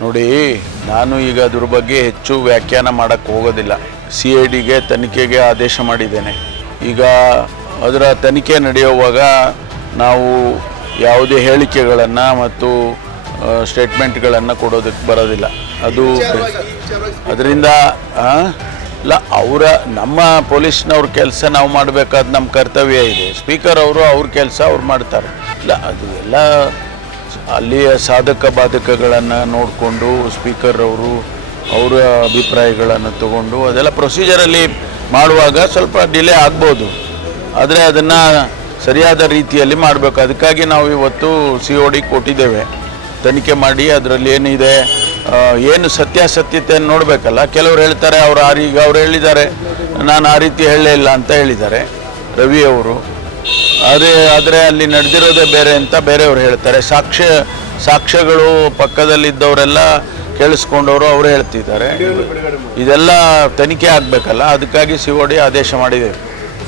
ನೋಡಿ, ನಾನು ಈಗ ಅದ್ರ ಬಗ್ಗೆ ಹೆಚ್ಚು ವ್ಯಾಖ್ಯಾನ ಮಾಡೋಕ್ಕೆ ಹೋಗೋದಿಲ್ಲ. CIDಗೆ ತನಿಖೆಗೆ ಆದೇಶ ಮಾಡಿದ್ದೇನೆ. ಈಗ ಅದರ ತನಿಖೆ ನಡೆಯುವಾಗ ನಾವು ಯಾವುದೇ ಹೇಳಿಕೆಗಳನ್ನು ಮತ್ತು ಸ್ಟೇಟ್ಮೆಂಟ್ಗಳನ್ನು ಕೊಡೋದಕ್ಕೆ ಬರೋದಿಲ್ಲ. ಅದು ಅದರಿಂದ ಇಲ್ಲ, ನಮ್ಮ ಪೊಲೀಸ್ನವ್ರ ಕೆಲಸ ನಾವು ಮಾಡಬೇಕಾದ ನಮ್ಮ ಕರ್ತವ್ಯ ಇದೆ. ಸ್ಪೀಕರ್ ಅವರು ಅವ್ರ ಕೆಲಸ ಅವ್ರು ಮಾಡ್ತಾರೆ. ಇಲ್ಲ, ಅದು ಎಲ್ಲ ಅಲ್ಲಿಯ ಸಾಧಕ ಬಾಧಕಗಳನ್ನು ನೋಡಿಕೊಂಡು ಸ್ಪೀಕರ್ ಅವರು ಅವರ ಅಭಿಪ್ರಾಯಗಳನ್ನು ತಗೊಂಡು ಅದೆಲ್ಲ ಪ್ರೊಸೀಜರಲ್ಲಿ ಮಾಡುವಾಗ ಸ್ವಲ್ಪ ಡಿಲೇ ಆಗ್ಬೋದು. ಆದರೆ ಅದನ್ನು ಸರಿಯಾದ ರೀತಿಯಲ್ಲಿ ಮಾಡಬೇಕು. ಅದಕ್ಕಾಗಿ ನಾವು ಇವತ್ತು COD ಕೊಟ್ಟಿದ್ದೇವೆ. ತನಿಖೆ ಮಾಡಿ ಅದರಲ್ಲಿ ಏನಿದೆ, ಏನು ಸತ್ಯಾಸತ್ಯತೆಯನ್ನು ನೋಡಬೇಕಲ್ಲ. ಕೆಲವರು ಹೇಳ್ತಾರೆ ಈಗ ಅವ್ರು ಹೇಳಿದ್ದಾರೆ, ನಾನು ಆ ರೀತಿ ಹೇಳಲೇ ಇಲ್ಲ ಅಂತ ಹೇಳಿದ್ದಾರೆ ರವಿ ಅವರು. ಆದರೆ ಅಲ್ಲಿ ನಡೆದಿರೋದೇ ಬೇರೆ ಅಂತ ಬೇರೆಯವರು ಹೇಳ್ತಾರೆ. ಸಾಕ್ಷ್ಯಗಳು ಪಕ್ಕದಲ್ಲಿದ್ದವರೆಲ್ಲ ಕೇಳಿಸ್ಕೊಂಡವರು ಅವರು ಹೇಳ್ತಿದ್ದಾರೆ. ಇದೆಲ್ಲ ತನಿಖೆ ಆಗಬೇಕಲ್ಲ, ಅದಕ್ಕಾಗಿ COD ಆದೇಶ ಮಾಡಿದ್ದೇವೆ.